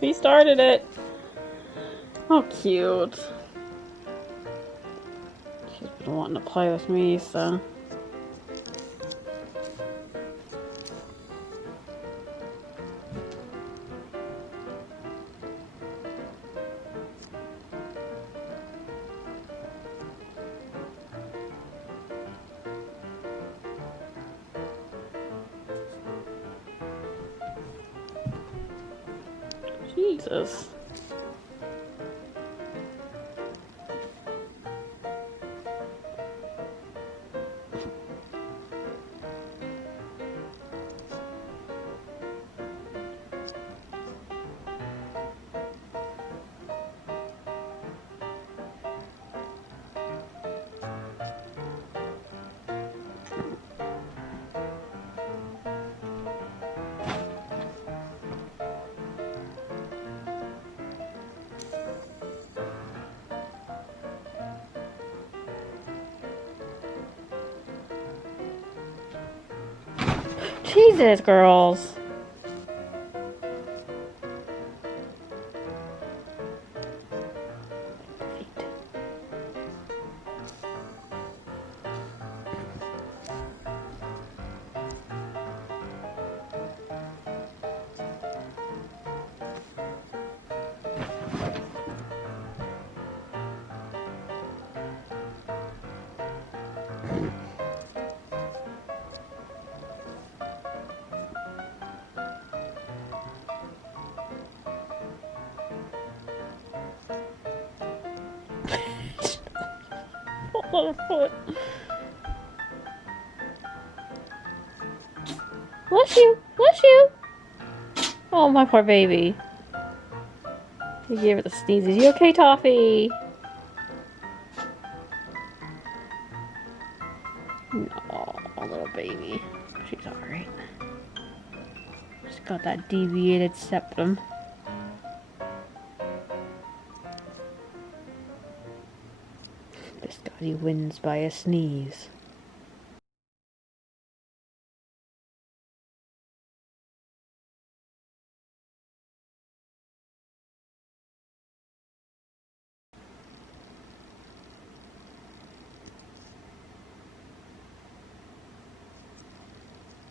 He started it. Oh, cute. She's been wanting to play with me, so. Jesus. Jesus, girls. Oh, foot. Bless you. Bless you. Oh, my poor baby. You gave her the sneezes. You okay, Toffee? No, little baby. She's alright. She's got that deviated septum. This guy wins by a sneeze.